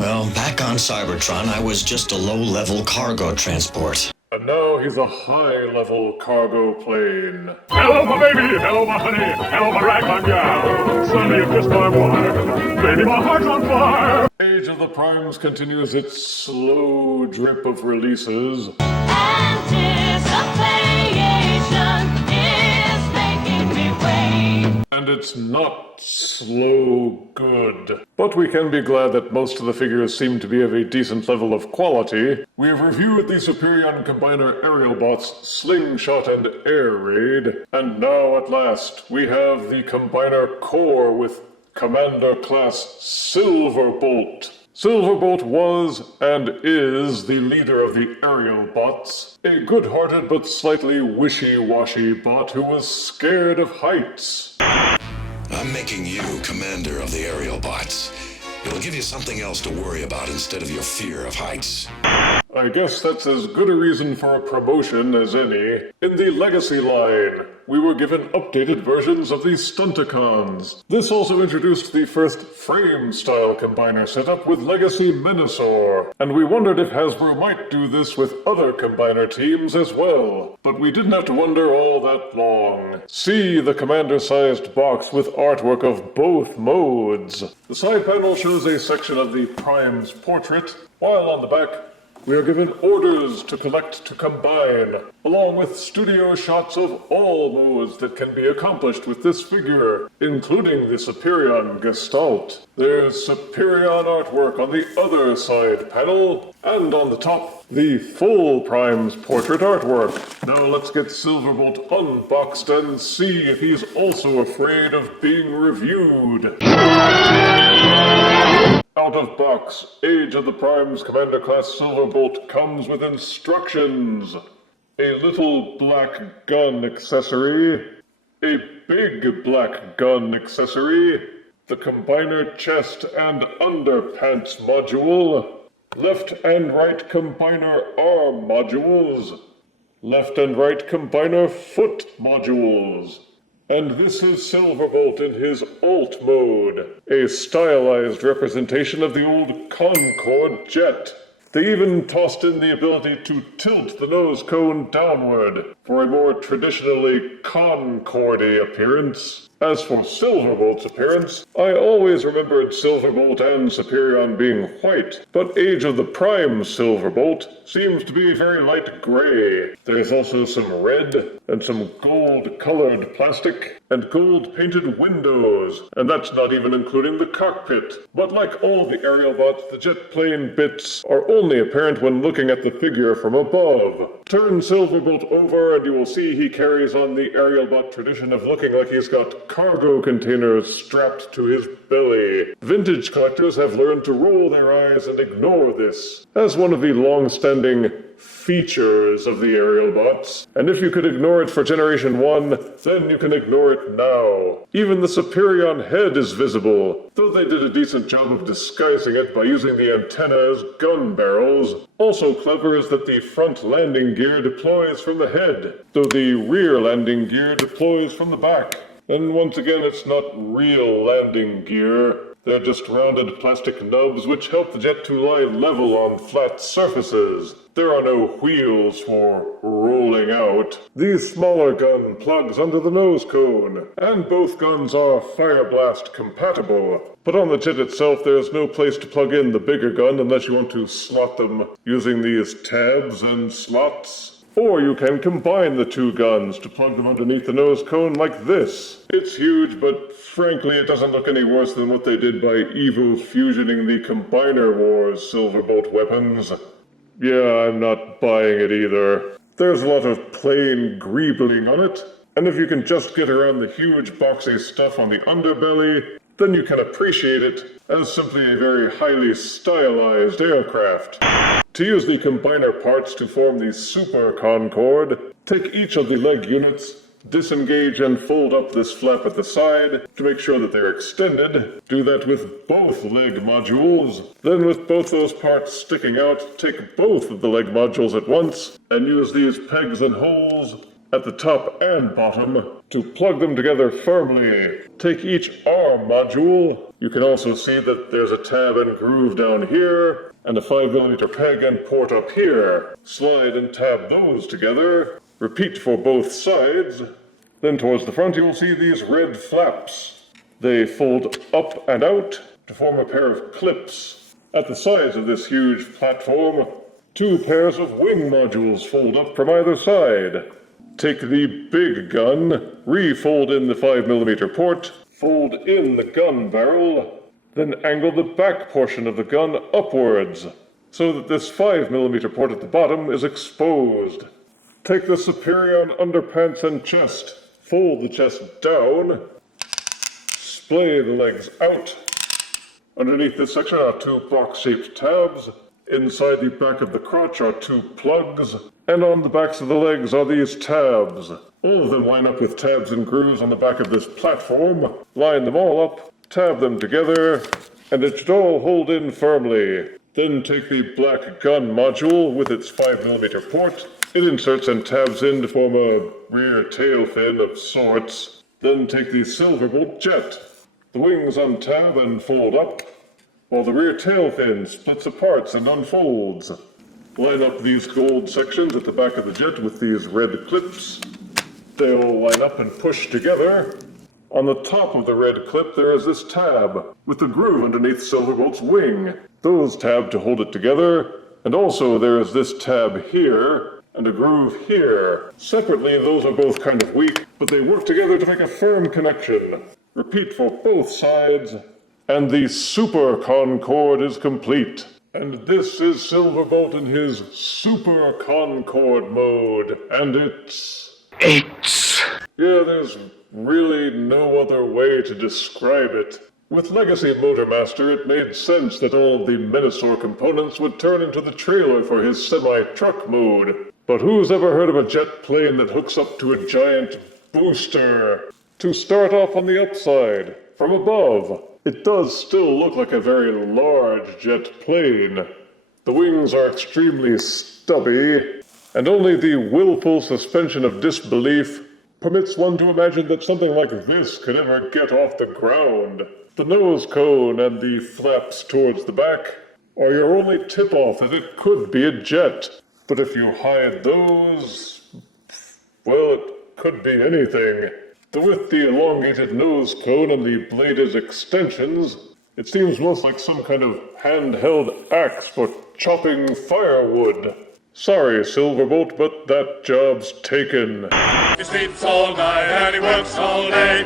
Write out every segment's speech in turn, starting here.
Well, back on Cybertron, I was just a low-level cargo transport. And now he's a high-level cargo plane. Hello, my baby! Hello, my honey! Hello, my ragtime gal! Son, you've kissed my wife! Baby, my heart's on fire! Age of the Primes continues its slow drip of releases. Anticipation is making me wait. And it's not slow good. But we can be glad that most of the figures seem to be of a decent level of quality. We have reviewed the Superion Combiner Aerialbots Slingshot and Air Raid, and now at last we have the Combiner Core with Commander Class Silverbolt. Silverbolt was and is the leader of the Aerialbots, a good-hearted but slightly wishy-washy bot who was scared of heights. I'm making you commander of the Aerialbots. It'll give you something else to worry about instead of your fear of heights. I guess that's as good a reason for a promotion as any. In the Legacy line, we were given updated versions of the Stunticons. This also introduced the first frame-style combiner setup with Legacy Menasor, and we wondered if Hasbro might do this with other combiner teams as well. But we didn't have to wonder all that long. See the commander-sized box with artwork of both modes. The side panel shows a section of the Prime's portrait, while on the back, we are given orders to collect to combine, along with studio shots of all modes that can be accomplished with this figure, including the Superion Gestalt. There's Superion artwork on the other side panel, and on the top, the full Prime's portrait artwork. Now let's get Silverbolt unboxed and see if he's also afraid of being reviewed. Out of box, Age of the Primes Commander Class Silverbolt comes with instructions. A little black gun accessory, a big black gun accessory, the combiner chest and underpants module, left and right combiner arm modules, left and right combiner foot modules. And this is Silverbolt in his alt mode, a stylized representation of the old Concorde jet. They even tossed in the ability to tilt the nose cone downward for a more traditionally Concorde-y appearance. As for Silverbolt's appearance, I always remembered Silverbolt and Superion being white, but Age of the Prime Silverbolt seems to be very light gray. There's also some red, and some gold-colored plastic, and gold-painted windows, and that's not even including the cockpit. But like all of the Aerialbots, the jet plane bits are only apparent when looking at the figure from above. Turn Silverbolt over and you will see he carries on the Aerialbot tradition of looking like he's got cargo containers strapped to his belly. Vintage collectors have learned to roll their eyes and ignore this, as one of the long-standing features of the Aerialbots. And if you could ignore it for Generation 1, then you can ignore it now. Even the Superion head is visible, though they did a decent job of disguising it by using the antenna as gun barrels. Also clever is that the front landing gear deploys from the head, though the rear landing gear deploys from the back. And once again, it's not real landing gear. They're just rounded plastic nubs which help the jet to lie level on flat surfaces. There are no wheels for rolling out. The smaller gun plugs under the nose cone, and both guns are Fire Blast compatible. But on the jet itself, there's no place to plug in the bigger gun unless you want to slot them using these tabs and slots. Or you can combine the two guns to plug them underneath the nose cone like this. It's huge, but frankly it doesn't look any worse than what they did by Evo fusioning the Combiner Wars Silverbolt weapons. Yeah, I'm not buying it either. There's a lot of plain greebling on it, and if you can just get around the huge boxy stuff on the underbelly, then you can appreciate it as simply a very highly stylized aircraft. To use the combiner parts to form the Super Concorde, take each of the leg units, disengage and fold up this flap at the side to make sure that they're extended. Do that with both leg modules. Then with both those parts sticking out, take both of the leg modules at once and use these pegs and holes at the top and bottom To plug them together firmly, take each arm module. You can also see that there's a tab and groove down here, and a 5mm peg and port up here. Slide and tab those together. Repeat for both sides. Then towards the front you'll see these red flaps. They fold up and out to form a pair of clips. At the sides of this huge platform, 2 pairs of wing modules fold up from either side. Take the big gun, refold in the 5mm port, fold in the gun barrel, then angle the back portion of the gun upwards, so that this 5mm port at the bottom is exposed. Take the Superion underpants and chest, fold the chest down, splay the legs out. Underneath this section are 2 box-shaped tabs. Inside the back of the crotch are 2 plugs, and on the backs of the legs are these tabs. All of them line up with tabs and grooves on the back of this platform. Line them all up, tab them together, and it should all hold in firmly. Then take the black gun module with its 5mm port. It inserts and tabs in to form a rear tail fin of sorts. Then take the Silverbolt jet. The wings untab and fold up, while the rear tail fin splits apart and unfolds. Line up these gold sections at the back of the jet with these red clips. They all line up and push together. On the top of the red clip there is this tab, with the groove underneath Silverbolt's wing. Those tab to hold it together, and also there is this tab here, and a groove here. Separately, those are both kind of weak, but they work together to make a firm connection. Repeat for both sides. And the Super Concord is complete. And this is Silverbolt in his Super Concord mode. And it's... Yeah, there's really no other way to describe it. With Legacy Motormaster, it made sense that all the Menasor components would turn into the trailer for his semi-truck mode. But who's ever heard of a jet plane that hooks up to a giant booster? To start off on the upside, from above, it does still look like a very large jet plane. The wings are extremely stubby, and only the willful suspension of disbelief permits one to imagine that something like this could ever get off the ground. The nose cone and the flaps towards the back are your only tip-off that it could be a jet. But if you hide those, well, it could be anything. With the elongated nose cone and the bladed extensions, it seems most like some kind of handheld axe for chopping firewood. Sorry, Silverbolt, but that job's taken. He sleeps all night and he works all day.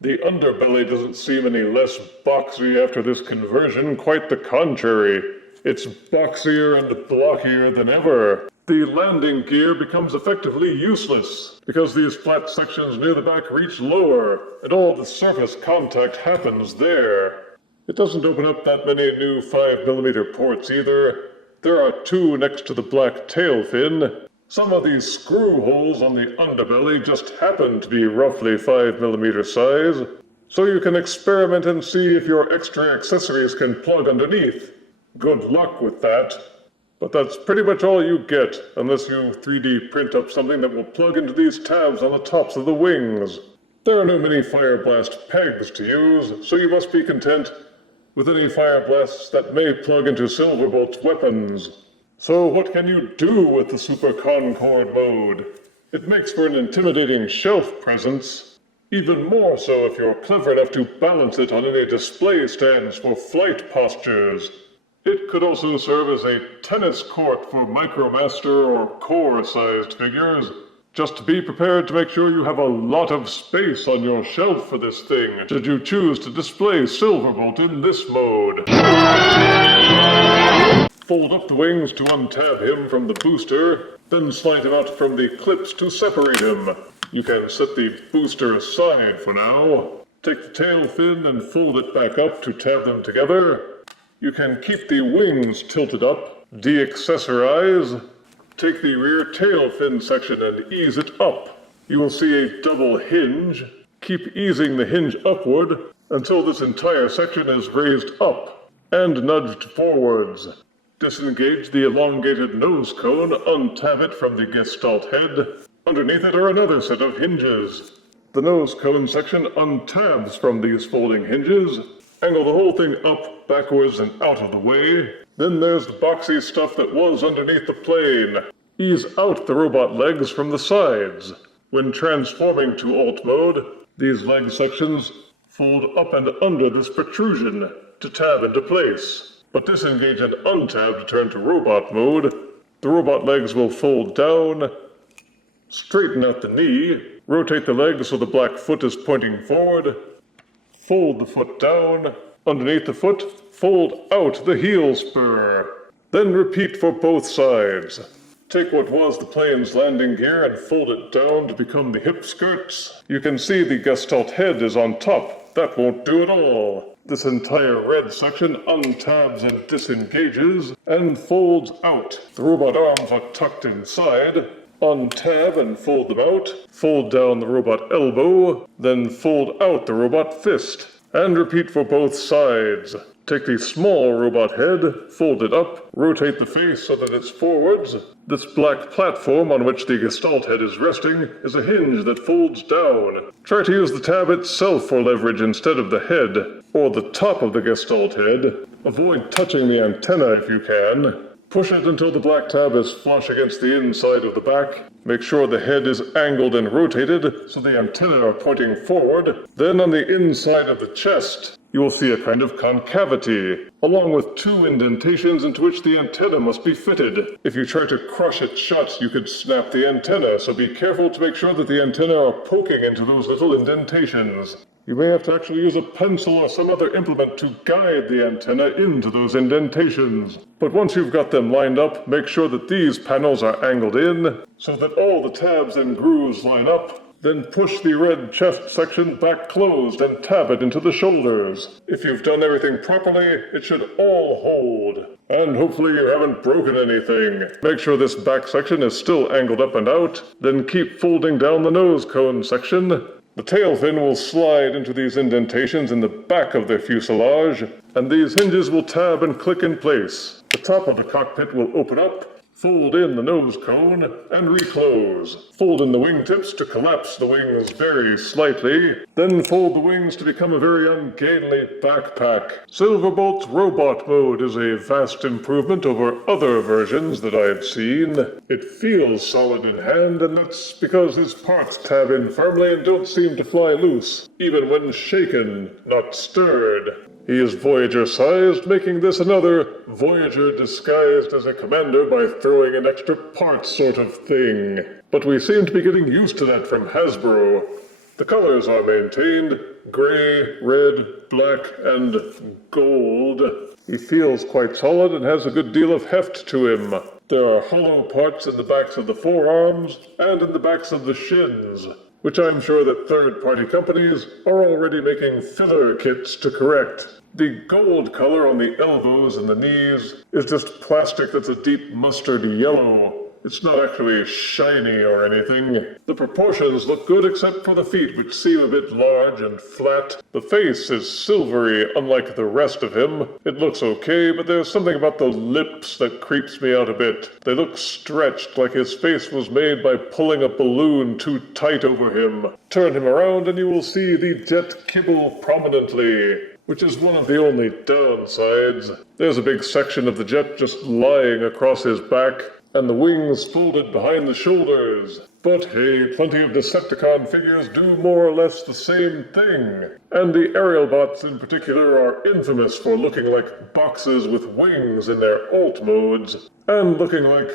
The underbelly doesn't seem any less boxy after this conversion, quite the contrary. It's boxier and blockier than ever. The landing gear becomes effectively useless, because these flat sections near the back reach lower, and all the surface contact happens there. It doesn't open up that many new 5mm ports either. There are 2 next to the black tail fin. Some of these screw holes on the underbelly just happen to be roughly 5mm size, so you can experiment and see if your extra accessories can plug underneath. Good luck with that. But that's pretty much all you get, unless you 3D print up something that will plug into these tabs on the tops of the wings. There are no mini fire blast pegs to use, so you must be content with any fire blasts that may plug into Silverbolt's weapons. So what can you do with the Super Concord mode? It makes for an intimidating shelf presence, even more so if you're clever enough to balance it on any display stands for flight postures. It could also serve as a tennis court for Micromaster or Core-sized figures. Just be prepared to make sure you have a lot of space on your shelf for this thing, should you choose to display Silverbolt in this mode. Fold up the wings to untab him from the booster, then slide him out from the clips to separate him. You can set the booster aside for now. Take the tail fin and fold it back up to tab them together. You can keep the wings tilted up, de-accessorize. Take the rear tail fin section and ease it up. You will see a double hinge. Keep easing the hinge upward until this entire section is raised up and nudged forwards. Disengage the elongated nose cone, untab it from the gestalt head. Underneath it are another set of hinges. The nose cone section untabs from these folding hinges. Angle the whole thing up, backwards, and out of the way. Then there's the boxy stuff that was underneath the plane. Ease out the robot legs from the sides. When transforming to alt mode, these leg sections fold up and under this protrusion to tab into place. But disengage and untab to turn to robot mode. The robot legs will fold down, straighten out the knee, rotate the leg so the black foot is pointing forward, fold the foot down, underneath the foot, fold out the heel spur. Then repeat for both sides. Take what was the plane's landing gear and fold it down to become the hip skirts. You can see the gestalt head is on top. That won't do at all. This entire red section untabs and disengages and folds out. The robot arms are tucked inside. Untab and fold them out. Fold down the robot elbow, then fold out the robot fist. And repeat for both sides. Take the small robot head, fold it up, rotate the face so that it's forwards. This black platform on which the gestalt head is resting is a hinge that folds down. Try to use the tab itself for leverage instead of the head, or the top of the gestalt head. Avoid touching the antenna if you can. Push it until the black tab is flush against the inside of the back. Make sure the head is angled and rotated so the antennae are pointing forward. Then on the inside of the chest, you will see a kind of concavity, along with 2 indentations into which the antenna must be fitted. If you try to crush it shut, you could snap the antenna, so be careful to make sure that the antennae are poking into those little indentations. You may have to actually use a pencil or some other implement to guide the antenna into those indentations. But once you've got them lined up, make sure that these panels are angled in, so that all the tabs and grooves line up. Then push the red chest section back closed and tab it into the shoulders. If you've done everything properly, it should all hold. And hopefully you haven't broken anything. Make sure this back section is still angled up and out, then keep folding down the nose cone section. The tail fin will slide into these indentations in the back of the fuselage, and these hinges will tab and click in place. The top of the cockpit will open up, fold in the nose cone, and reclose. Fold in the wingtips to collapse the wings very slightly, then fold the wings to become a very ungainly backpack. Silverbolt's robot mode is a vast improvement over other versions that I've seen. It feels solid in hand, and that's because his parts tab in firmly and don't seem to fly loose, even when shaken, not stirred. He is Voyager-sized, making this another Voyager disguised as a commander by throwing in extra parts sort of thing. But we seem to be getting used to that from Hasbro. The colors are maintained: gray, red, black, and gold. He feels quite solid and has a good deal of heft to him. There are hollow parts in the backs of the forearms and in the backs of the shins, which I'm sure that third-party companies are already making filler kits to correct. The gold color on the elbows and the knees is just plastic that's a deep mustard yellow. It's not actually shiny or anything. The proportions look good except for the feet, which seem a bit large and flat. The face is silvery, unlike the rest of him. It looks okay, but there's something about the lips that creeps me out a bit. They look stretched, like his face was made by pulling a balloon too tight over him. Turn him around and you will see the jet kibble prominently, which is one of the only downsides. There's a big section of the jet just lying across his back, and the wings folded behind the shoulders. But hey, plenty of Decepticon figures do more or less the same thing. And the Aerialbots in particular are infamous for looking like boxes with wings in their alt modes, and looking like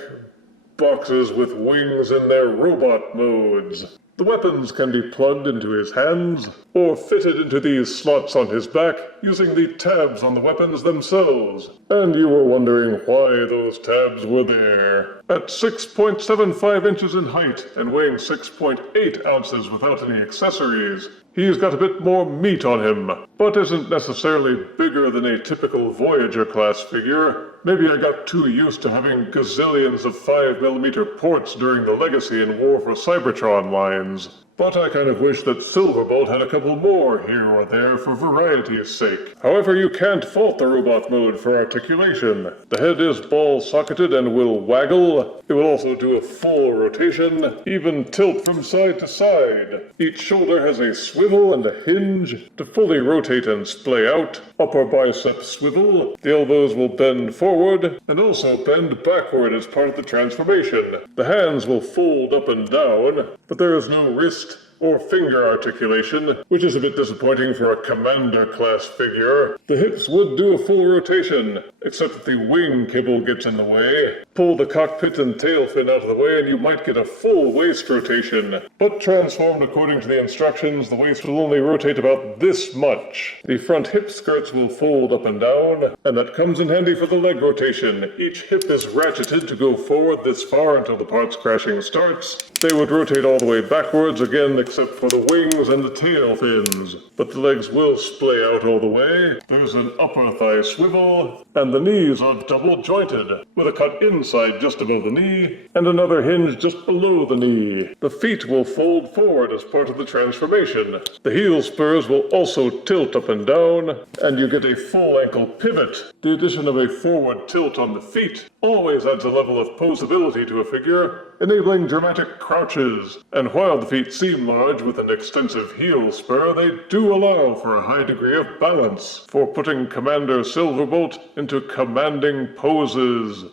boxes with wings in their robot modes. The weapons can be plugged into his hands, or fitted into these slots on his back using the tabs on the weapons themselves. And you were wondering why those tabs were there. At 6.75 inches in height and weighing 6.8 ounces without any accessories, he's got a bit more meat on him, but isn't necessarily bigger than a typical Voyager-class figure. Maybe I got too used to having gazillions of 5mm ports during the Legacy and War for Cybertron lines. but I kind of wish that Silverbolt had a couple more here or there for variety's sake. However, you can't fault the robot mode for articulation. The head is ball-socketed and will waggle. It will also do a full rotation, even tilt from side to side. Each shoulder has a swivel and a hinge to fully rotate and splay out. Upper bicep swivel. The elbows will bend forward and also bend backward as part of the transformation. The hands will fold up and down, but there is no wrist or finger articulation, which is a bit disappointing for a commander-class figure. The hips would do a full rotation, except that the wing kibble gets in the way. Pull the cockpit and tail fin out of the way and you might get a full waist rotation. But transformed according to the instructions, the waist will only rotate about this much. The front hip skirts will fold up and down, and that comes in handy for the leg rotation. Each hip is ratcheted to go forward this far until the parts crashing starts. They would rotate all the way backwards again, except for the wings and the tail fins. But the legs will splay out all the way. There's an upper thigh swivel, and the knees are double jointed, with a cut inside just above the knee, and another hinge just below the knee. The feet will fold forward as part of the transformation. The heel spurs will also tilt up and down, and you get a full ankle pivot. The addition of a forward tilt on the feet always adds a level of posability to a figure, enabling dramatic crouches. And while the feet seem large with an extensive heel spur, they do allow for a high degree of balance for putting Commander Silverbolt into commanding poses.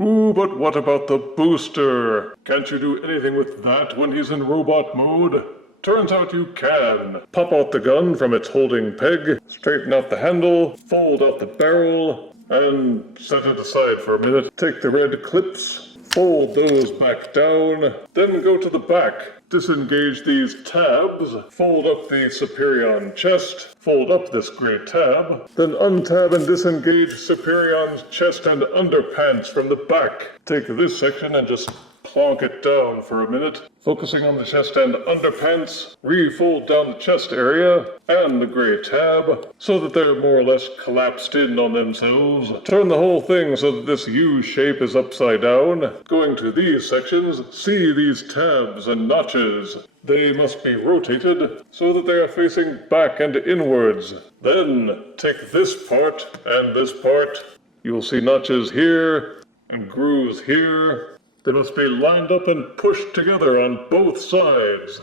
Ooh, but what about the booster? Can't you do anything with that when he's in robot mode? Turns out you can. Pop out the gun from its holding peg, straighten out the handle, fold out the barrel, and set it aside for a minute. Take the red clips, fold those back down, then go to the back. Disengage these tabs, fold up the Superion chest, fold up this gray tab, then untab and disengage Superion's chest and underpants from the back. Take this section and just plonk it down for a minute, focusing on the chest and underpants. Refold down the chest area and the gray tab so that they're more or less collapsed in on themselves. Turn the whole thing so that this U shape is upside down. Going to these sections, see these tabs and notches. They must be rotated so that they are facing back and inwards. Then take this part and this part. You'll see notches here and grooves here. They must be lined up and pushed together on both sides.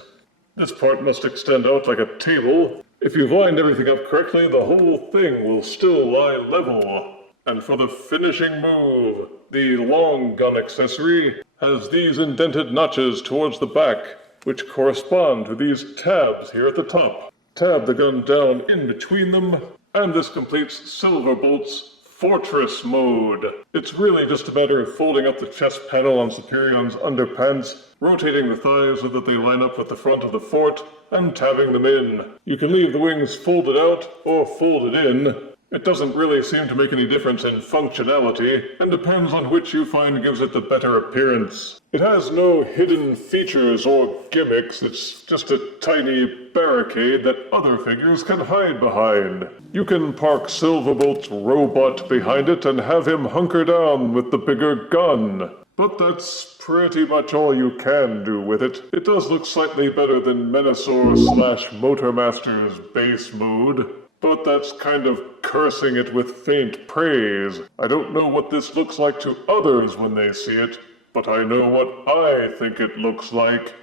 This part must extend out like a table. If you've lined everything up correctly, the whole thing will still lie level. And for the finishing move, the long gun accessory has these indented notches towards the back, which correspond to these tabs here at the top. Tab the gun down in between them, and this completes Silverbolt's Fortress mode. It's really just a matter of folding up the chest panel on Superion's underpants, rotating the thighs so that they line up with the front of the fort, and tabbing them in. You can leave the wings folded out or folded in. It doesn't really seem to make any difference in functionality, and depends on which you find gives it the better appearance. It has no hidden features or gimmicks, it's just a tiny barricade that other figures can hide behind. You can park Silverbolt's robot behind it and have him hunker down with the bigger gun. But that's pretty much all you can do with it. It does look slightly better than Menasor/Motormaster's base mode. But that's kind of cursing it with faint praise. I don't know what this looks like to others when they see it, but I know what I think it looks like.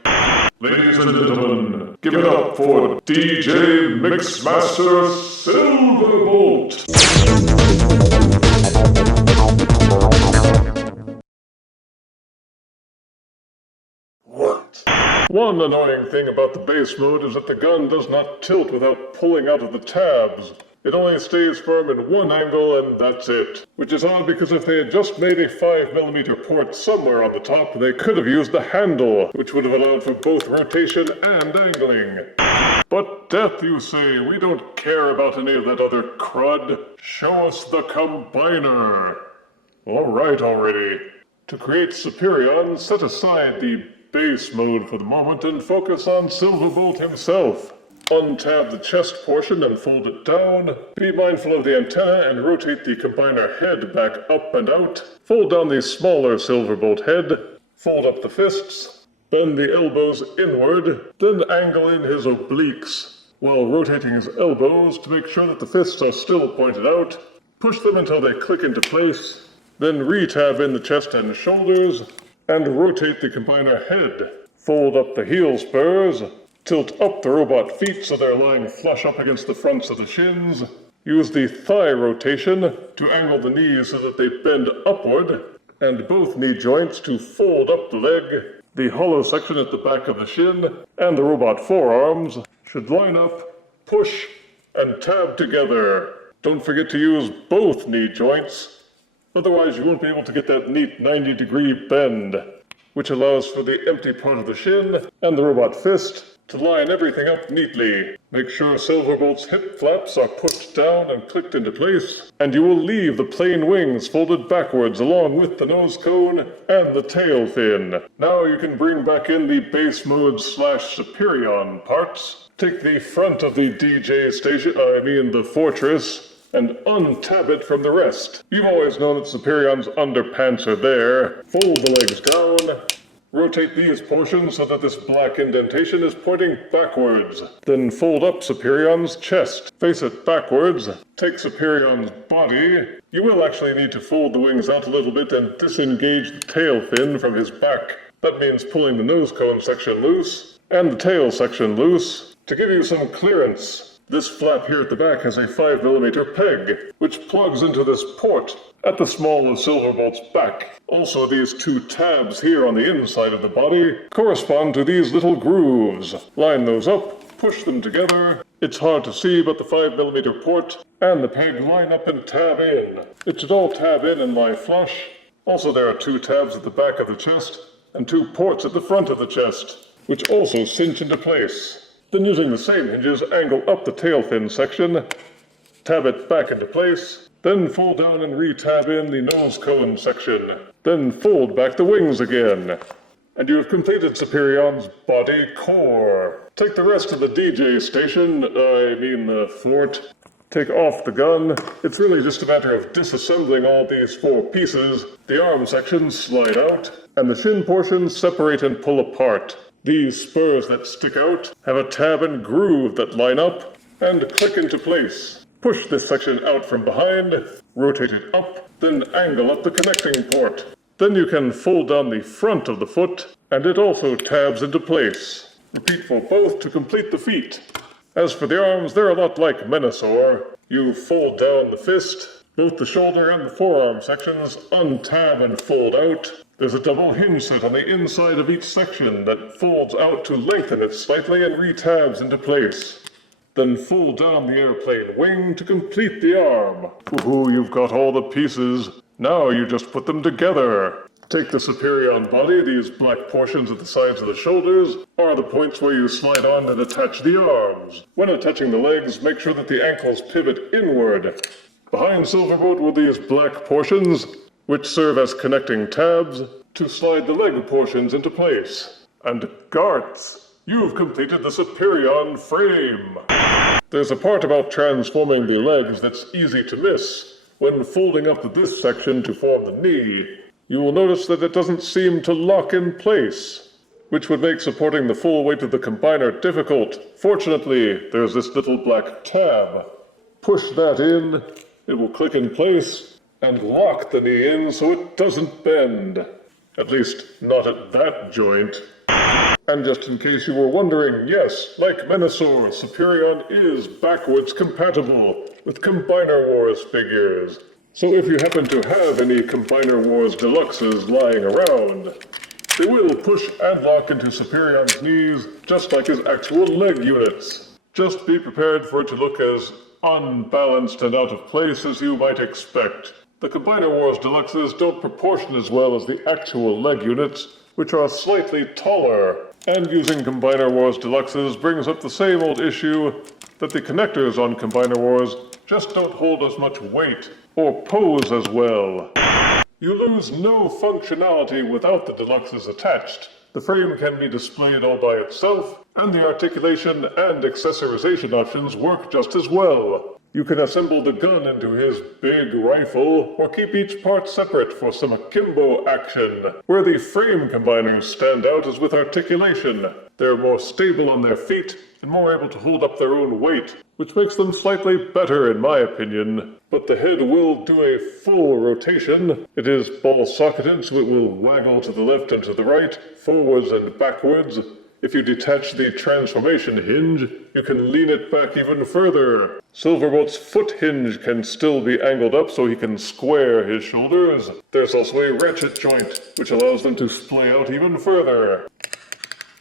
Ladies and gentlemen, give it up for DJ Mixmaster Silverbolt! One annoying thing about the base mode is that the gun does not tilt without pulling out of the tabs. It only stays firm in one angle and that's it. Which is odd because if they had just made a 5mm port somewhere on the top, they could have used the handle, which would have allowed for both rotation and angling. But death, you say, we don't care about any of that other crud. Show us the combiner. Alright already. To create Superion, set aside the base mode for the moment and focus on Silverbolt himself. Untab the chest portion and fold it down. Be mindful of the antenna and rotate the combiner head back up and out. Fold down the smaller Silverbolt head. Fold up the fists. bend the elbows inward, then angle in his obliques, while rotating his elbows to make sure that the fists are still pointed out. Push them until they click into place, then re-tab in the chest and shoulders, and rotate the combiner head. Fold up the heel spurs, tilt up the robot feet so they're lying flush up against the fronts of the shins. Use the thigh rotation to angle the knees so that they bend upward, and both knee joints to fold up the leg. The hollow section at the back of the shin and the robot forearms should line up, push, and tab together. Don't forget to use both knee joints, otherwise you won't be able to get that neat 90-degree bend, which allows for the empty part of the shin and the robot fist to line everything up neatly. Make sure Silverbolt's hip flaps are pushed down and clicked into place, and you will leave the plain wings folded backwards along with the nose cone and the tail fin. Now you can bring back in the base mode / Superion parts. Take the front of the DJ station, the fortress, and untab it from the rest. You've always known that Superion's underpants are there. Fold the legs down. Rotate these portions so that this black indentation is pointing backwards. Then fold up Superion's chest. Face it backwards. Take Superion's body. You will actually need to fold the wings out a little bit and disengage the tail fin from his back. That means pulling the nose cone section loose and the tail section loose to give you some clearance. This flap here at the back has a 5mm peg, which plugs into this port at the small of Silverbolt's back. Also, these two tabs here on the inside of the body correspond to these little grooves. Line those up, push them together. It's hard to see, but the 5mm port and the peg line up and tab in. It should all tab in and lie flush. Also, there are two tabs at the back of the chest and two ports at the front of the chest, which also cinch into place. Then using the same hinges, angle up the tail fin section, tab it back into place, then fold down and re-tab in the nose cone section, then fold back the wings again. And you have completed Superion's body core. Take the rest of the DJ station, the fort, take off the gun. It's really just a matter of disassembling all these 4 pieces. The arm sections slide out, and the shin portions separate and pull apart. These spurs that stick out have a tab and groove that line up and click into place. Push this section out from behind, rotate it up, then angle up the connecting port. Then you can fold down the front of the foot, and it also tabs into place. Repeat for both to complete the feet. As for the arms, they're a lot like Menasor. You fold down the fist, both the shoulder and the forearm sections untab and fold out. There's a double hinge set on the inside of each section that folds out to lengthen it slightly and retabs into place. Then fold down the airplane wing to complete the arm. Ooh, you've got all the pieces. Now you just put them together. Take the Superion body. These black portions at the sides of the shoulders are the points where you slide on and attach the arms. When attaching the legs, make sure that the ankles pivot inward. Behind Silverbolt were these black portions, which serve as connecting tabs to slide the leg portions into place. And Garts, you've completed the Superion frame. There's a part about transforming the legs that's easy to miss. When folding up this section to form the knee, you will notice that it doesn't seem to lock in place, which would make supporting the full weight of the combiner difficult. Fortunately, there's this little black tab. Push that in, it will click in place, and lock the knee in so it doesn't bend. At least, not at that joint. And just in case you were wondering, yes, like Menasor, Superion is backwards compatible with Combiner Wars figures. So if you happen to have any Combiner Wars Deluxes lying around, they will push and lock into Superion's knees just like his actual leg units. Just be prepared for it to look as unbalanced and out of place as you might expect. The Combiner Wars Deluxes don't proportion as well as the actual leg units, which are slightly taller. And using Combiner Wars Deluxes brings up the same old issue that the connectors on Combiner Wars just don't hold as much weight or pose as well. You lose no functionality without the Deluxes attached. The frame can be displayed all by itself, and the articulation and accessorization options work just as well. You can assemble the gun into his big rifle, or keep each part separate for some akimbo action. Where the frame combiners stand out is with articulation. They're more stable on their feet, and more able to hold up their own weight, which makes them slightly better in my opinion. But the head will do a full rotation. It is ball-socketed, so it will waggle to the left and to the right, forwards and backwards. If you detach the transformation hinge, you can lean it back even further. Silverbolt's foot hinge can still be angled up so he can square his shoulders. There's also a ratchet joint, which allows them to splay out even further.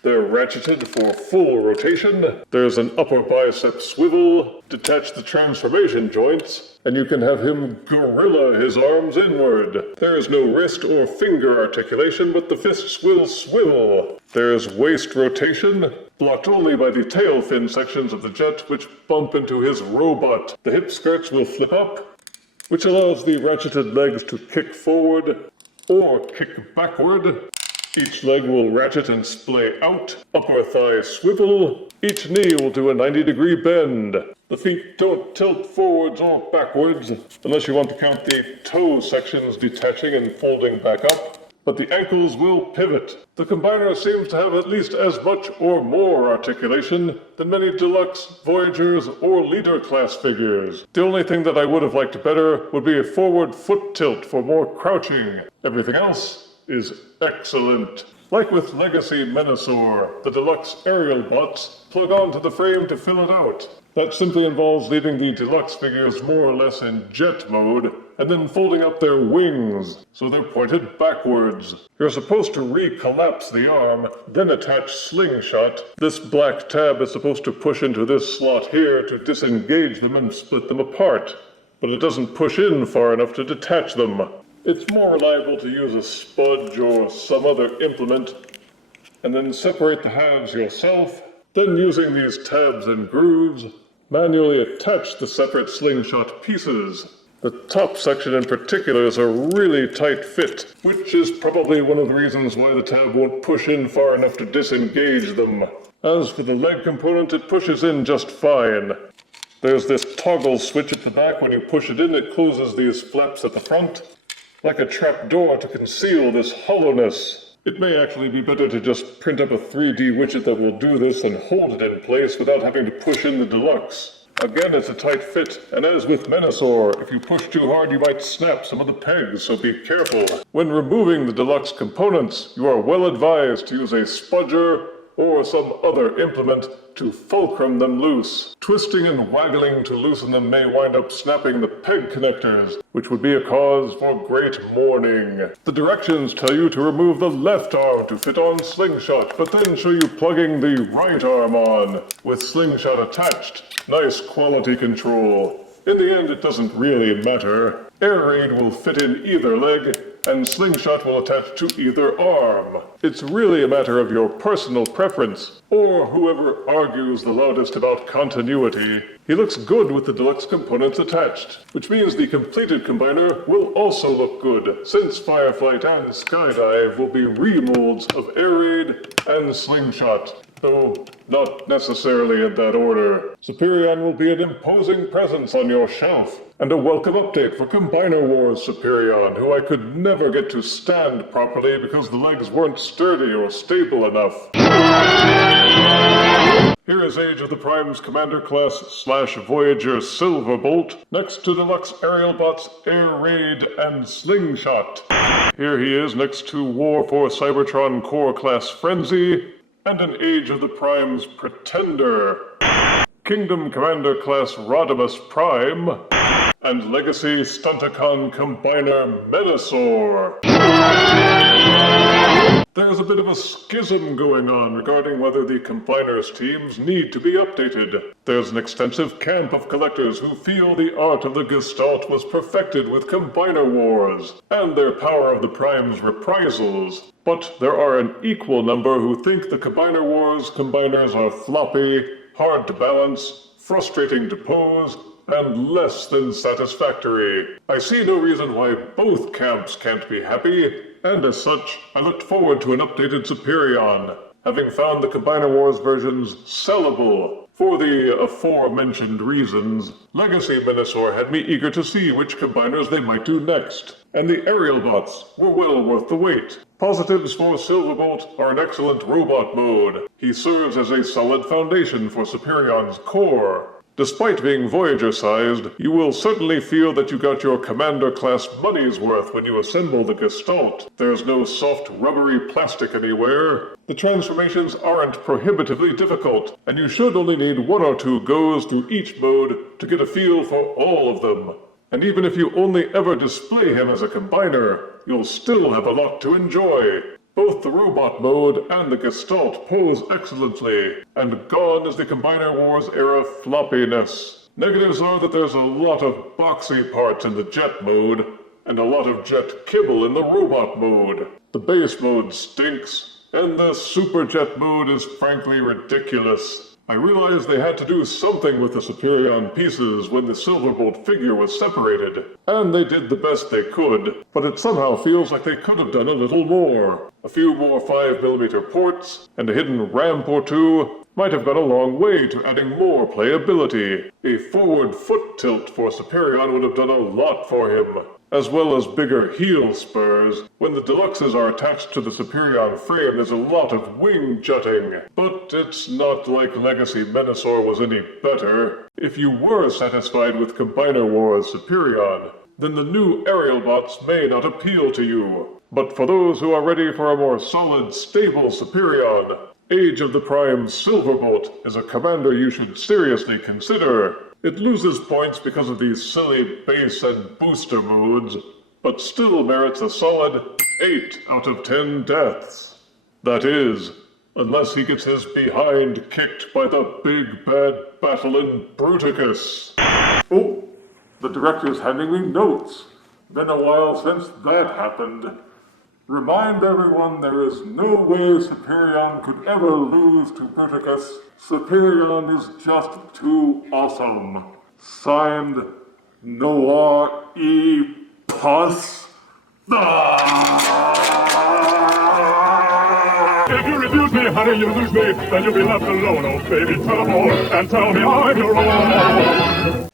They're ratcheted for full rotation. There's an upper bicep swivel. Detach the transformation joints, and you can have him gorilla his arms inward. There is no wrist or finger articulation, but the fists will swivel. There's waist rotation, blocked only by the tail fin sections of the jet, which bump into his robot. The hip skirts will flip up, which allows the ratcheted legs to kick forward or kick backward. Each leg will ratchet and splay out, upper thigh swivel. Each knee will do a 90-degree bend. The feet don't tilt forwards or backwards, unless you want to count the toe sections detaching and folding back up. But the ankles will pivot. The combiner seems to have at least as much or more articulation than many deluxe, Voyagers, or leader class figures. The only thing that I would have liked better would be a forward foot tilt for more crouching. Everything else is excellent. Like with Legacy Menasor, the deluxe Aerialbots plug onto the frame to fill it out. That simply involves leaving the deluxe figures more or less in jet mode, and then folding up their wings, so they're pointed backwards. You're supposed to recollapse the arm, then attach slingshot. This black tab is supposed to push into this slot here to disengage them and split them apart, but it doesn't push in far enough to detach them. It's more reliable to use a spudge or some other implement, and then separate the halves yourself. Then using these tabs and grooves, manually attach the separate slingshot pieces. The top section in particular is a really tight fit, which is probably one of the reasons why the tab won't push in far enough to disengage them. As for the leg component, it pushes in just fine. There's this toggle switch at the back. When you push it in, it closes these flaps at the front, like a trap door to conceal this hollowness. It may actually be better to just print up a 3D widget that will do this and hold it in place without having to push in the deluxe. Again, it's a tight fit, and as with Menasor, if you push too hard you might snap some of the pegs, so be careful. When removing the deluxe components, you are well advised to use a spudger or some other implement to fulcrum them loose. Twisting and waggling to loosen them may wind up snapping the peg connectors, which would be a cause for great mourning. The directions tell you to remove the left arm to fit on slingshot, but then show you plugging the right arm on, with slingshot attached. Nice quality control. In the end, it doesn't really matter. Air raid will fit in either leg, and slingshot will attach to either arm. It's really a matter of your personal preference, or whoever argues the loudest about continuity. He looks good with the deluxe components attached, which means the completed combiner will also look good, since Fireflight and Skydive will be remolds of Air Raid and Slingshot, though not necessarily in that order. Superion will be an imposing presence on your shelf, and a welcome update for Combiner Wars Superion, who I could never get to stand properly because the legs weren't sturdy or stable enough. Here is Age of the Primes Commander Class / Voyager Silverbolt, next to Deluxe Aerialbots Air Raid and Slingshot. Here he is next to War for Cybertron Core Class Frenzy, and an Age of the Primes Pretender. Kingdom Commander Class Rodimus Prime, and Legacy Stunticon Combiner Menasor. There's a bit of a schism going on regarding whether the Combiners teams need to be updated. There's an extensive camp of collectors who feel the art of the Gestalt was perfected with Combiner Wars, and their Power of the Primes reprisals. But there are an equal number who think the Combiner Wars combiners are floppy, hard to balance, frustrating to pose, and less than satisfactory. I see no reason why both camps can't be happy, and as such, I looked forward to an updated Superion, having found the Combiner Wars versions sellable. For the aforementioned reasons, Legacy Menasor had me eager to see which combiners they might do next, and the Aerialbots were well worth the wait. Positives for Silverbolt are an excellent robot mode. He serves as a solid foundation for Superion's core. Despite being Voyager-sized, you will certainly feel that you got your Commander-class money's worth when you assemble the Gestalt. There's no soft, rubbery plastic anywhere. The transformations aren't prohibitively difficult, and you should only need 1 or 2 goes through each mode to get a feel for all of them. And even if you only ever display him as a combiner, you'll still have a lot to enjoy. Both the robot mode and the Gestalt pose excellently, and gone is the Combiner Wars era floppiness. Negatives are that there's a lot of boxy parts in the jet mode, and a lot of jet kibble in the robot mode. The base mode stinks, and the super jet mode is frankly ridiculous. I realized they had to do something with the Superion pieces when the Silverbolt figure was separated, and they did the best they could, but it somehow feels like they could have done a little more. A few more 5mm ports, and a hidden ramp or 2 might have gone a long way to adding more playability. A forward foot tilt for Superion would have done a lot for him, as well as bigger heel spurs. When the deluxes are attached to the Superion frame, there's a lot of wing jutting. But it's not like Legacy Menasor was any better. If you were satisfied with Combiner Wars Superion, then the new Aerialbots may not appeal to you. But for those who are ready for a more solid, stable Superion, Age of the Prime Silverbolt is a commander you should seriously consider. It loses points because of these silly base and booster modes, but still merits a solid 8 out of 10 deaths. That is, unless he gets his behind kicked by the big bad battling Bruticus. Oh, the director's handing me notes. Been a while since that happened. Remind everyone there is no way Superion could ever lose to Bruticus. Superion is just too awesome. Signed, Noir E. Puss. If you refuse me, honey, you lose me. Then you'll be left alone, oh baby. Come on and tell me I'm your own.